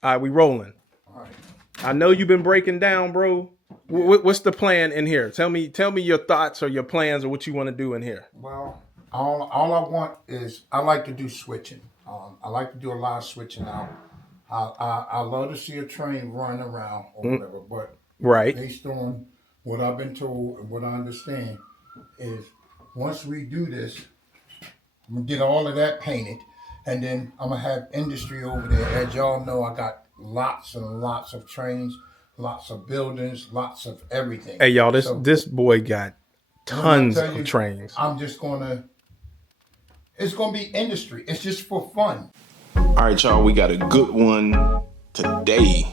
All right, we rolling. All right. I know you've been breaking down, bro. Yeah. What's the plan in here? Tell me your thoughts or your plans or what you want to do in here. Well, all I want is I like to do switching. I like to do a lot of switching out. I love to see a train run around or Mm, whatever, but right. based on what I've been told and what I understand is once we do this, I'm gonna get all of that painted, and then I'm gonna have industry over there. As y'all know, I got lots and lots of trains, lots of buildings, lots of everything. Hey y'all, this So this boy got when I tons tell of you, trains. I'm just gonna, it's gonna be industry. It's just for fun. All right, y'all, we got a good one today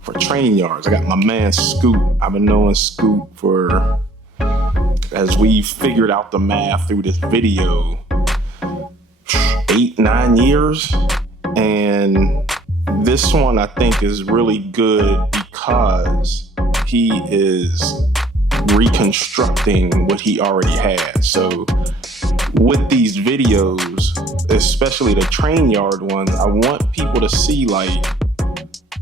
for Train Yardz. I got my man Scoot. I've been knowing Scoot for, as we figured out the math through this video, 8-9 years. And this one I think is really good because he is reconstructing what he already had. So with these videos, especially the Train Yard ones, I want people to see like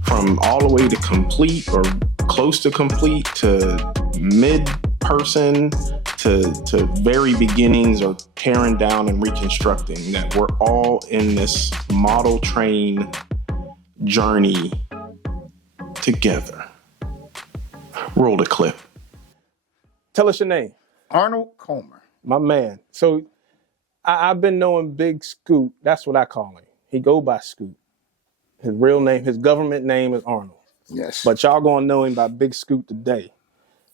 from all the way to complete or close to complete to mid person to very beginnings or tearing down and reconstructing, that we're all in this model train journey together. Roll the clip. Tell us your name. Arnold Comer. My man. So I've been knowing Big Scoot. That's what I call him. He go by Scoot. His real name, his government name is Arnold. Yes. But y'all gonna know him by Big Scoot today.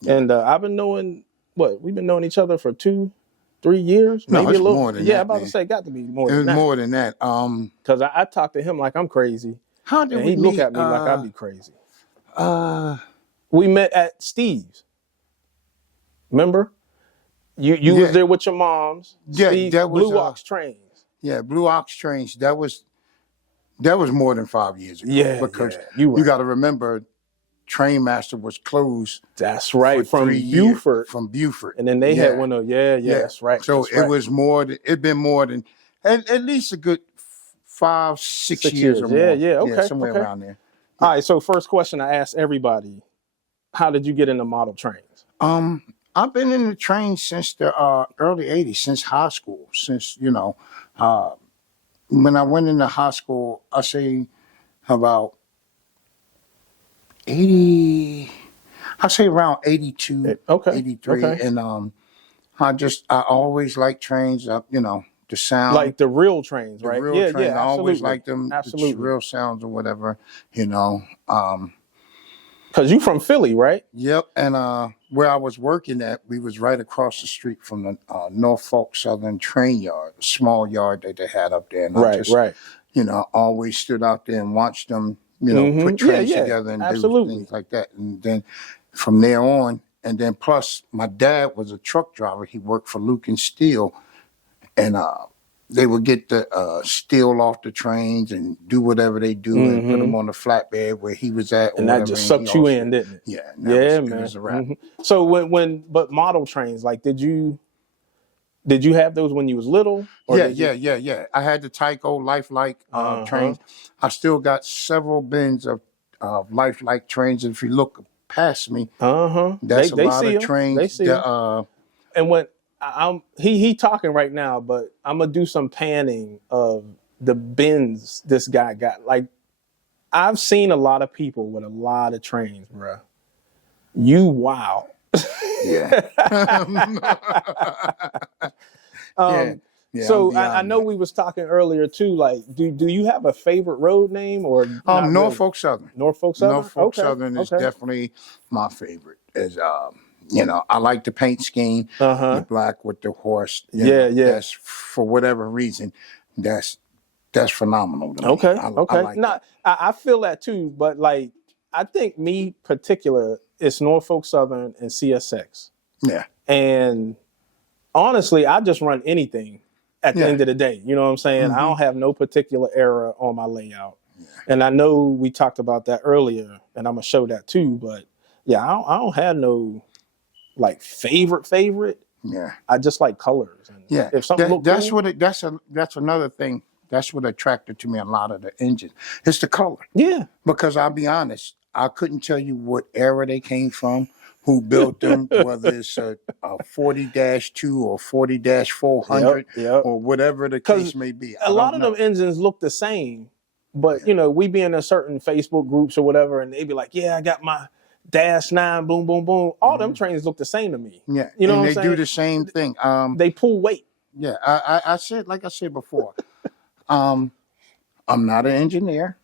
And I've been knowing, we've been knowing each other for 2-3 years, No, maybe it's a little. more than Yeah, that, I'm about to man. say, got to be more It than was that. more than that. Because I talk to him like I'm crazy, How did and we he look meet? at me like I be crazy. Uh, We met at Steve's. Remember? You yeah, was there with your moms. yeah, Steve, that was Blue Ox Trains. yeah, Blue Ox Trains. That was more than 5 years ago. Yeah, Because you right. you got to remember, Trainmaster was closed That's for right. From 3 years Buford. from Buford, And then they had one of, yeah, yeah. that's right. So That's it right. was more than it been more than at least a good 5-6 6 years years. or more. Yeah, okay. Somewhere Okay. around there. All right, so first question I ask everybody, how did you get into model trains? I've been in the train since the early '80s, since high school. Since when I went into high school, I say about 80. I say around 82, Okay. 83, Okay. and I always liked trains. The sound, Like the real trains, the right? real Yeah, trains. yeah, I always absolutely. liked them, the Absolutely. real sounds or whatever. Because you from Philly, right? Yep. And where I was working at, we was right across the street from the Norfolk Southern Train Yard, a small yard that they had up there. And I just, Right. always stood out there and watched them, put Yeah, trains yeah, together and do absolutely. things like that. And then from there on, and then plus my dad was a truck driver. He worked for Luke and Steel, and they would get the steel off the trains and do whatever they do and put them on the flatbed where he was at, or And that whatever. just And he sucked you also, in, didn't it? yeah, and Yeah, it man. was a wrap. So but model trains, like did you have those when you was little? Or Yeah, did you? yeah. I had the Tyco Lifelike trains. I still got several bins of Lifelike trains. If you look past me, that's a They lot see of them. They trains. see them. And when I'm he talking right now, but I'm gonna do some panning of the bins this guy got. Like I've seen a lot of people with a lot of trains, bro. You wow. Yeah. Yeah. Yeah, I'm So I beyond know that. we was talking earlier too. Like, do you have a favorite road name or not really? Norfolk Southern. Norfolk Southern. Norfolk Okay. Southern is Okay. definitely my favorite. I like the paint scheme, the black with the horse. Yeah. That's for whatever reason, that's phenomenal to me. Okay. I Okay. like Not. I feel that too, but like I think me particular, it's Norfolk Southern and CSX. that. Yeah. And honestly, I just run anything at the Yeah. end of the day. You know what I'm saying? I don't have no particular era on my layout. And I know we talked about that earlier, and I'm gonna show that too. But yeah, I don't have no like favorite. Yeah. I just like colors. And Yeah. if something look That's cool, that's another thing That's what attracted to me a lot of the engines. It's the color. Yeah. Because I'll be honest, I couldn't tell you what era they came from, who built them, whether it's a 40-2 or 40-400 Yep. or whatever the 'Cause case may be. A lot of them engines look the same, but you know, we be in a certain Facebook groups or whatever, and they be like, "Yeah, I got my -9, boom, boom, boom." All them trains look the same to me. Yeah, You know and what they I'm saying? do the same thing. They pull weight. Yeah, I said, like I said before, I'm not an engineer.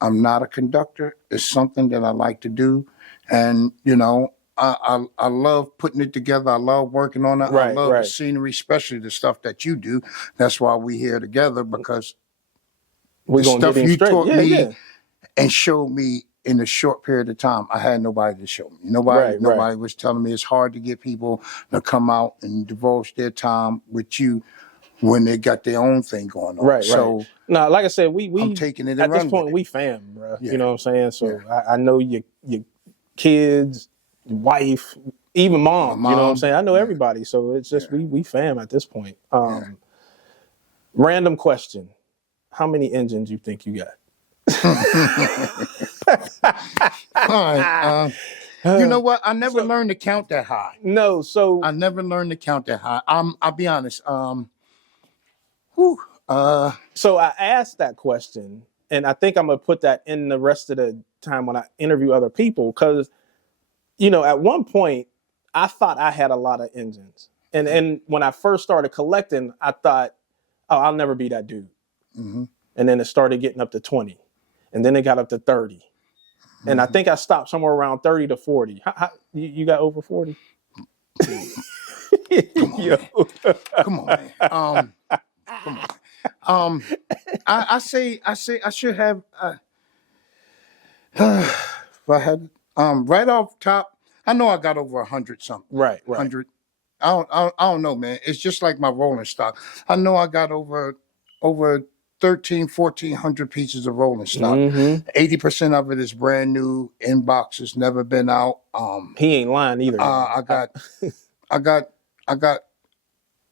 I'm not a conductor. It's something that I like to do, and you know, I love putting it together. I love working on it. I love the scenery, especially the stuff that you do. That's why we here together, because We're the gonna stuff get you straight. taught Yeah, me yeah. and showed me in a short period of time, I had nobody to show me. Nobody was telling me it's hard to get people to come out and divulge their time with you when they got their own thing going on. Right. So now, like I said, we I'm taking it and at this running point with it. we fam, bro. Yeah. You know what I'm saying? So Yeah. I know your kids, your wife, even mom. You know what I'm saying? I know everybody. So it's just we fam at this point. Random question: how many engines you think you got? All right. You know what? I never learned to count that high. No, so I never learned to count that high. I'll be honest. So I asked that question, and I think I'm gonna put that in the rest of the time when I interview other people, because you know, at one point I thought I had a lot of engines, and when I first started collecting, I thought, oh, I'll never be that dude. Mm-hmm. And then it started getting up to 20, and then it got up to 30, and I think I stopped somewhere around 30 to 40. You got over 40? Yo. Come on, man. Come on. I say I should have. If I had right off top, I know I got over 100 something. Right. 100. I don't know, man. It's just like my rolling stock. I know I got over 1,400 pieces of rolling stock. 80% of it is brand new, in boxes, never been out. He ain't lying either. I got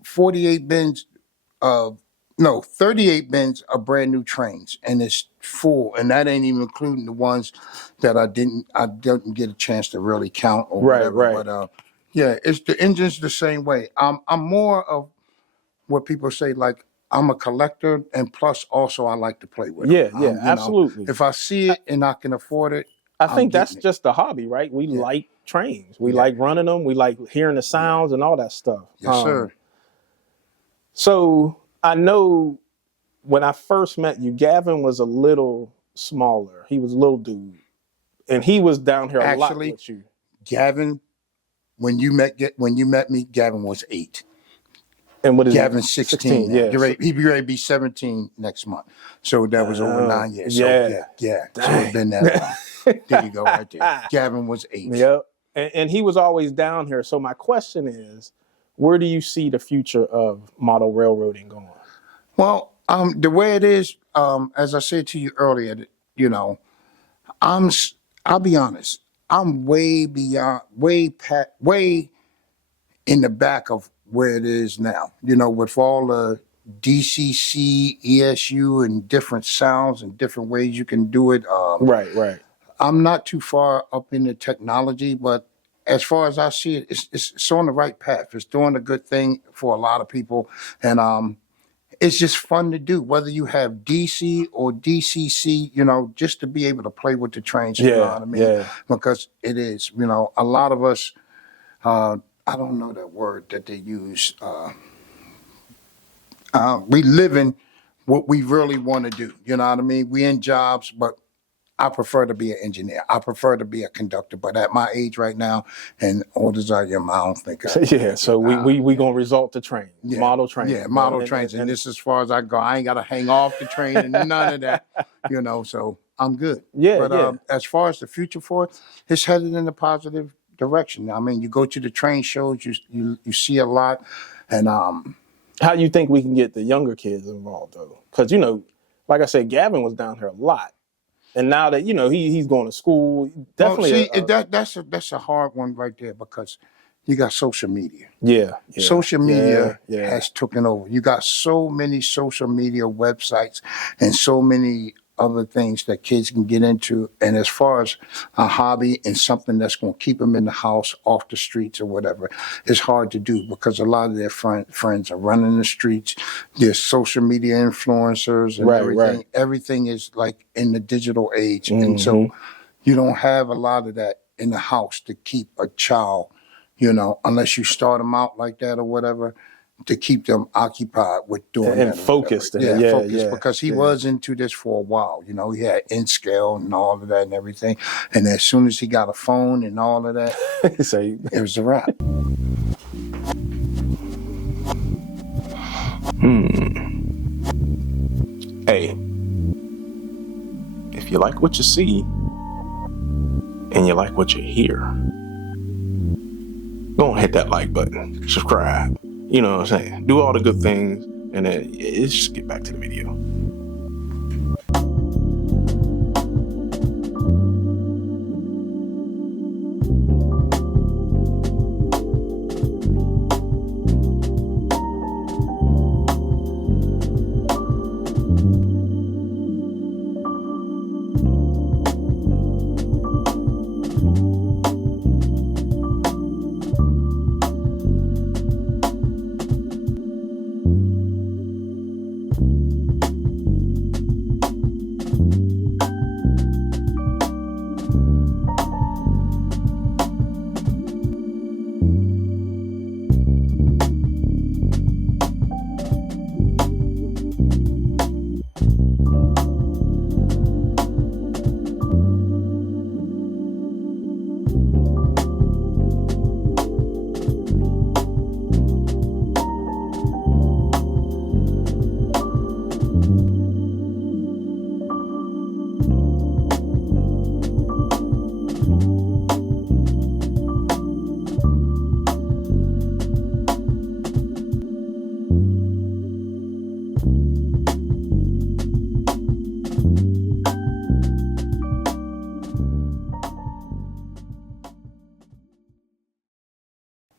48 bins of 38 bins of brand new trains, and it's full, and that ain't even including the ones that I didn't get a chance to really count or whatever. Right. But yeah, it's the engine's the same way. I'm more of what people say, like I'm a collector, and plus also I like to play with them. Yeah, absolutely. If I see it and I can afford it, I think that's just the hobby, right? We like trains. We like running them. We like hearing the sounds and all that stuff. Yes, sir. So I know when I first met you, Gavin was a little smaller. He was a little dude, and he was down here a lot with you. Gavin, when you met me, Gavin was 8. And what is Gavin's 16. Yeah, he'd be ready to be 17 next month. So that was over 9 years. Yeah. So it's been that long. There you go, right there. Gavin was 8. Yep. And he was always down here. So my question is, where do you see the future of model railroading going? Well, the way it is, as I said to you earlier, you know, I'll be honest, I'm way beyond, way in the back of where it is now. You know, with all the DCC, ESU, and different sounds and different ways you can do it. Right. I'm not too far up in the technology, but as far as I see it, it's on the right path. It's doing a good thing for a lot of people, and it's just fun to do. Whether you have DC or DCC, you know, just to be able to play with the trains. You know what I mean? Yeah. Because it is, you know, a lot of us. I don't know that word that they use. We live in what we really want to do. You know what I mean? We in jobs, but I prefer to be an engineer. I prefer to be a conductor. But at my age right now, and all desire your I don't think I So we gonna resort to train, model train. Yeah, model trains. And this as far as I go. I ain't got to hang off the train and none of that, you know, so I'm good. But as far as the future for it, it's headed in a positive direction. I mean, you go to the train shows, you see a lot. And how do you think we can get the younger kids involved, though? Because, you know, like I said, Gavin was down here a lot. And now that, you know, he's going to school, definitely. Well, see, that's a hard one right there, because, you got social media. Yeah. Social media Yeah. has taken over. You got so many social media websites and so many other things that kids can get into. And as far as a hobby and something that's going to keep them in the house, off the streets or whatever, it's hard to do because a lot of their friends are running the streets. There's social media influencers and everything. Right. Everything is like in the digital age. And so you don't have a lot of that in the house to keep a child, unless you start them out like that or whatever, to keep them occupied with doing that. And focused. Focused, because he was into this for a while. He had in-scale and all of that and everything. And as soon as he got a phone and all of that, it was a wrap. Hey, if you like what you see and you like what you hear, go and hit that like button, subscribe. You know what I'm saying? Do all the good things, and then let's just get back to the video.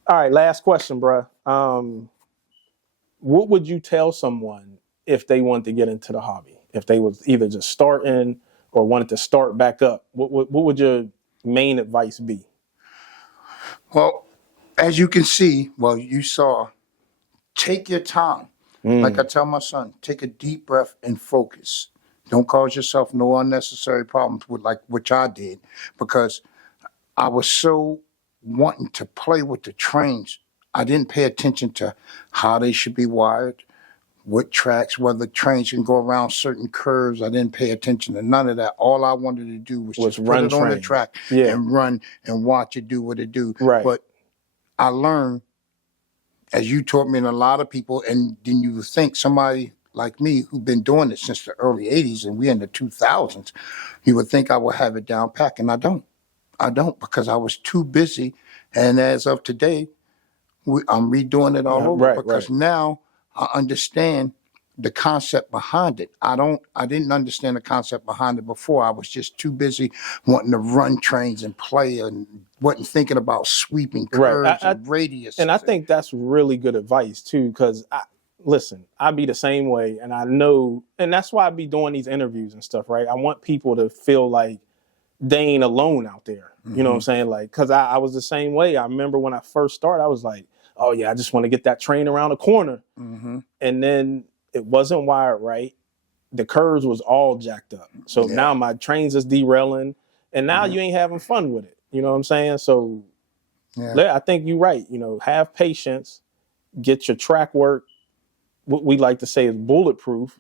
All right, last question, bro. What would you tell someone if they wanted to get into the hobby? If they was either just starting or wanted to start back up, what would your main advice be? Well, as you can see, you saw, take your time. Like I tell my son, take a deep breath and focus. Don't cause yourself no unnecessary problems with like which I did, because I was so wanting to play with the trains. I didn't pay attention to how they should be wired, what tracks, whether trains can go around certain curves. I didn't pay attention to none of that. All I wanted to do was just run put it on the trains. track and run and watch it do what it do. Right. But I learned, as you taught me, and a lot of people, and then you would think somebody like me who've been doing it since the early 80s and we're in the 2000s, you would think I would have it down pat, and I don't. Because I was too busy. And as of today, I'm redoing it all over because now I understand the concept behind it. I didn't understand the concept behind it before. I was just too busy wanting to run trains and play and wasn't thinking about sweeping curves and radius. And I think that's really good advice too, because listen, I be the same way, and I know, and that's why I be doing these interviews and stuff, right? I want people to feel like they ain't alone out there. You know what I'm saying? Like, cause I was the same way. I remember when I first started, I was like, oh yeah, I just want to get that train around the corner. And then it wasn't wired right. The curves was all jacked up. So now my trains is derailing, and now you ain't having fun with it. You know what I'm saying? So I think you're right. Have patience, get your track work. What we like to say is bulletproof.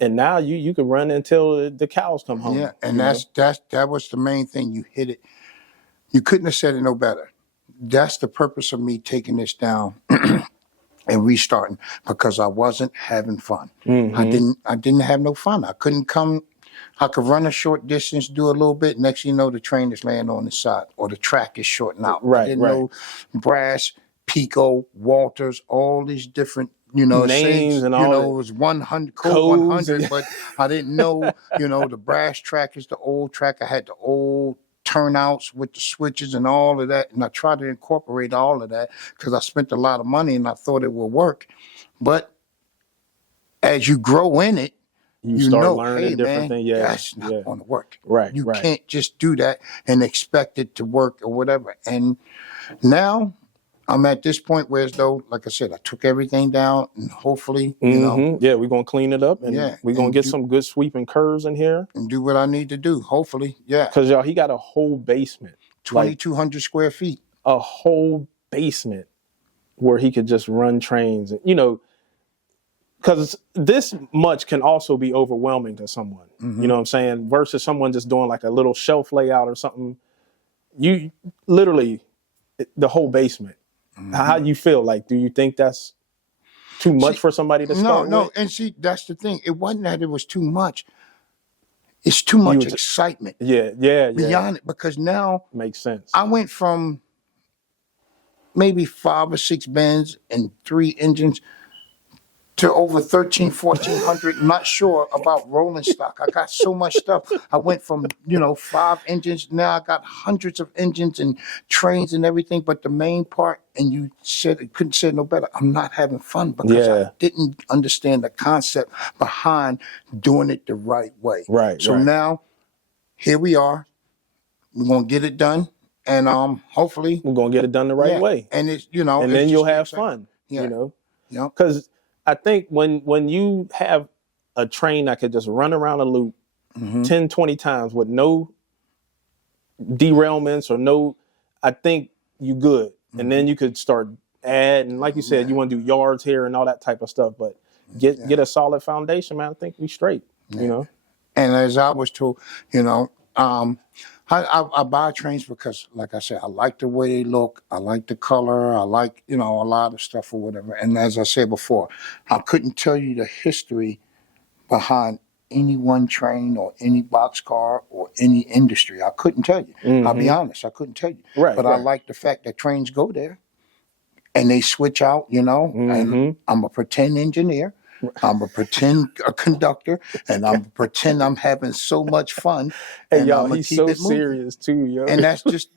And now you can run until the cows come home. Yeah, and that was the main thing. You hit it. You couldn't have said it no better. That's the purpose of me taking this down and restarting, because I wasn't having fun. I didn't have no fun. I couldn't come. I could run a short distance, do a little bit. Next thing you know, the train is laying on the side or the track is shorting out. I didn't know Brass, Pico, Walters, all these different names and all. It was 100 code 100, but I didn't know. The Brass track is the old track. I had the old turnouts with the switches and all of that. And I tried to incorporate all of that because I spent a lot of money and I thought it would work. But as you grow in it, You start know, learning hey, different man, things. Yeah, that's not yeah. going to work. Right, You right. can't just do that and expect it to work or whatever. And now I'm at this point where, as though, like I said, I took everything down and hopefully, you know, Yeah, we're gonna clean it up and Yeah, we're gonna and get do- some good sweeping curves in here. and do what I need to do. Hopefully, yeah. Cause y'all, he got a whole basement, like 2,200 square feet. a whole basement where he could just run trains. You know, because this much can also be overwhelming to someone. You know what I'm saying? Versus someone just doing like a little shelf layout or something. You literally the whole basement. How you feel? Like, do you think that's too much for somebody to start No. with? And see, that's the thing. It wasn't that it was too much. It's too much excitement Yeah. beyond it, because now Makes sense. I went from maybe 5 or 6 bends and 3 engines to over 1,400. Not sure about rolling stock. I got so much stuff. I went from 5 engines. Now I got hundreds of engines and trains and everything. But the main part, and you said it, couldn't say it no better, I'm not having fun because I didn't understand the concept behind doing it the right way. Right. So now here we are. We're gonna get it done, and hopefully we're gonna get it done the right way. And it's and it's then you'll just have exciting. fun. You know, Yeah. because I think when you have a train that could just run around a loop 10, 20 times with no derailments or no, I think you good. And then you could start adding, like you said, you want to do yards here and all that type of stuff, but get a solid foundation, man. I think we straight, you know? And as I was told, I buy trains because, like I said, I like the way they look. I like the color. I like, a lot of stuff or whatever. And as I said before, I couldn't tell you the history behind any one train or any boxcar or any industry. I couldn't tell you. I'll be honest. I couldn't tell you. Right. But I like the fact that trains go there and they switch out, and I'm a pretend engineer. I'm a pretend conductor, and I'm pretend I'm having so much fun. Hey, and y'all, I'ma he's keep so it moving. serious too, yo. And that's just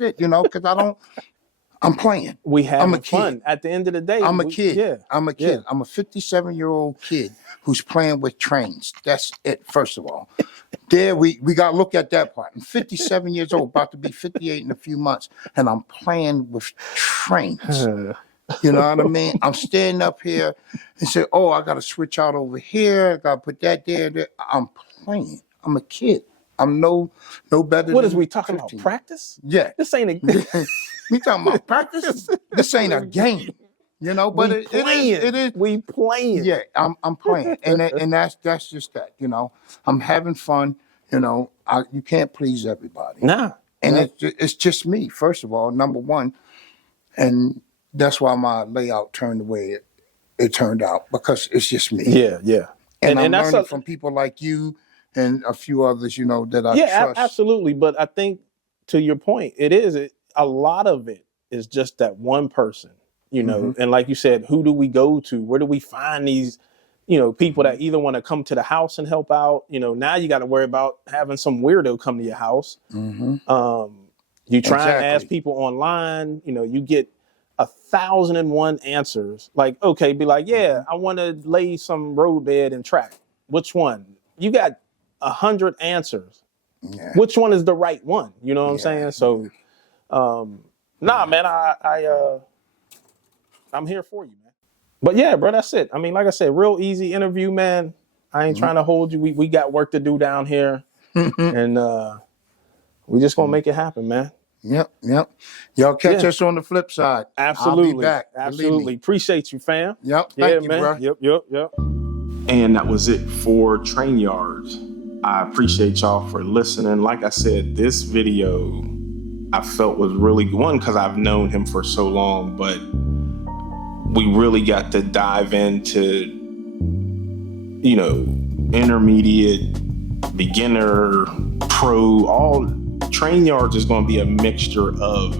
it, because I'm playing. We having I'm a fun. kid. At the end of the day, I'm a kid. Yeah, I'm a kid. I'm a 57-year-old kid who's playing with trains. That's it, first of all. There, we got to look at that part. I'm 57 years old, about to be 58 in a few months, and I'm playing with trains. You know what I mean? I'm standing up here and say, oh, I got to switch out over here. I got to put that there. I'm playing. I'm a kid. I'm no better What than is we talking 15. about? Practice? Yeah. This ain't a We talking about practice? This ain't a game. But it is. We playing. Yeah, I'm playing. And that's just that, I'm having fun, you can't please everybody. Nah. And it's just me, first of all, number one. And that's why my layout turned the way it turned out, because it's just me. Yeah. And I'm that's learning from people like you and a few others, that I trust. Absolutely. But I think, to your point, a lot of it is just that one person, and like you said, who do we go to? Where do we find these, people that either want to come to the house and help out? Now you got to worry about having some weirdo come to your house. You try and ask people online, you get 1,001 answers. Like, okay, be like, yeah, I want to lay some roadbed and track. Which one? You got 100 answers. Yeah. Which one is the right one? You know what I'm saying? So, nah, man, I'm here for you, man. But yeah, bro, that's it. I mean, like I said, real easy interview, man. I ain't trying to hold you. We got work to do down here, and we just gonna make it happen, man. Yep. Y'all catch us on the flip side. Absolutely. I'll be back. Absolutely. Appreciate you, fam. Yep. Thank you, man. bro. Yep. And that was it for Train Yardz. I appreciate y'all for listening. Like I said, this video I felt was really good, because I've known him for so long, but we really got to dive into, intermediate, beginner, pro, all. Train Yardz is going to be a mixture of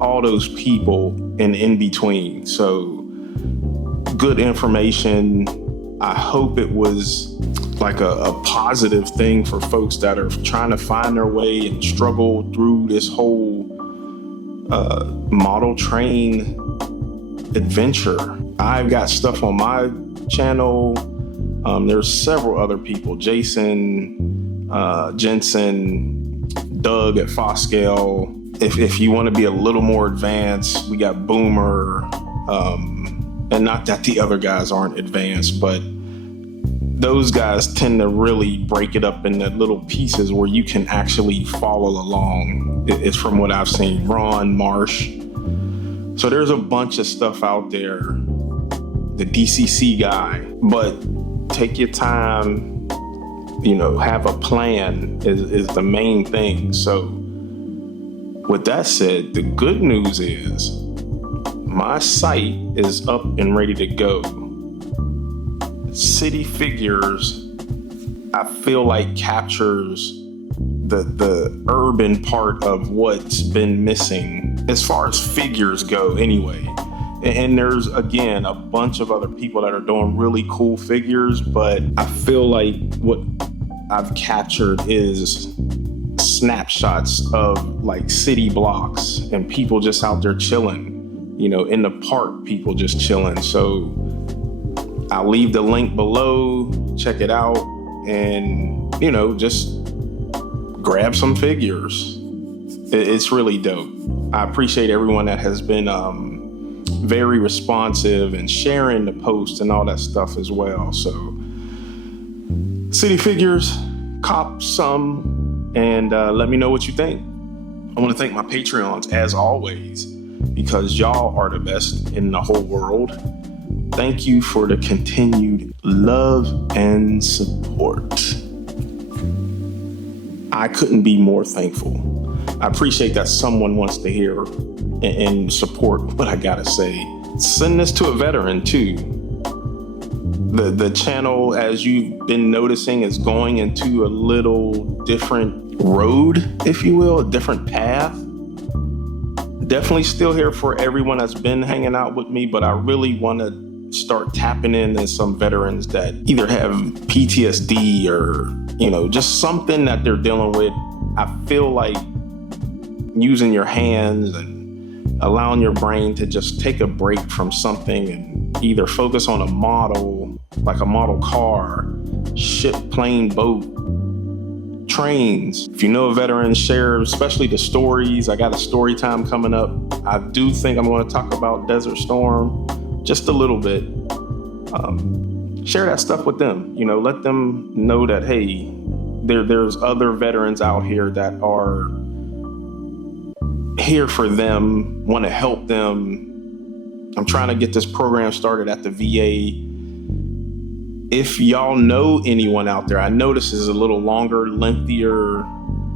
all those people and in between. So good information. I hope it was like a positive thing for folks that are trying to find their way and struggle through this whole model train adventure. I've got stuff on my channel. There's several other people, Jason, Jensen, Doug at Foscale. If you want to be a little more advanced, we got Boomer, and not that the other guys aren't advanced, but those guys tend to really break it up into little pieces where you can actually follow along. It's from what I've seen. Ron, Marsh. So there's a bunch of stuff out there. The DCC guy, but take your time, have a plan is the main thing. So with that said, the good news is my site is up and ready to go. City Figures, I feel like captures the urban part of what's been missing as far as figures go anyway. And there's, again, a bunch of other people that are doing really cool figures, but I feel like what I've captured is snapshots of like city blocks and people just out there chilling, in the park, people just chilling. So I'll leave the link below, check it out, and, just grab some figures. It's really dope. I appreciate everyone that has been very responsive and sharing the post and all that stuff as well. So City Figures, cop some, and let me know what you think. I want to thank my Patreons as always, because y'all are the best in the whole world. Thank you for the continued love and support. I couldn't be more thankful. I appreciate that someone wants to hear and support what I gotta say. Send this to a veteran too. The channel, as you've been noticing, is going into a little different road, if you will, a different path. Definitely still here for everyone that's been hanging out with me, but I really want to start tapping into some veterans that either have PTSD or, just something that they're dealing with. I feel like using your hands and allowing your brain to just take a break from something and either focus on a model, like a model car, ship, plane, boat, trains. If you know a veteran, share, especially the stories. I got a story time coming up. I do think I'm going to talk about Desert Storm just a little bit. Share that stuff with them. Let them know that, hey, there's other veterans out here that are here for them, want to help them. I'm trying to get this program started at the VA. If y'all know anyone out there, I know this is a little longer, lengthier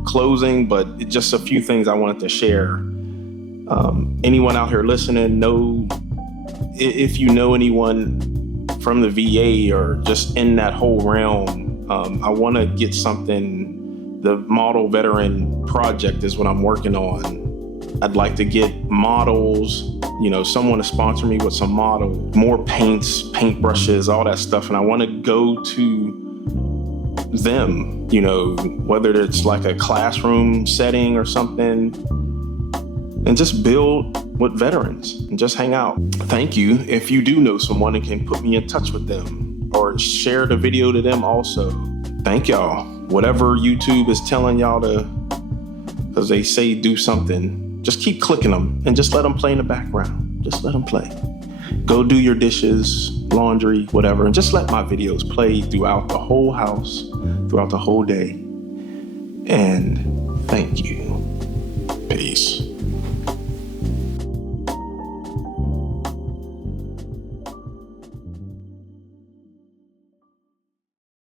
closing, but just a few things I wanted to share. Anyone out here listening, if you know anyone from the VA or just in that whole realm, I want to get something. The Model Veteran Project is what I'm working on. I'd like to get models, someone to sponsor me with some models, more paints, paintbrushes, all that stuff. And I want to go to them, whether it's like a classroom setting or something, and just build with veterans and just hang out. Thank you. If you do know someone and can put me in touch with them or share the video to them also. Thank y'all. Whatever YouTube is telling y'all to, because they say do something, just keep clicking them and just let them play in the background. Just let them play. Go do your dishes, laundry, whatever, and just let my videos play throughout the whole house, throughout the whole day. And thank you. Peace.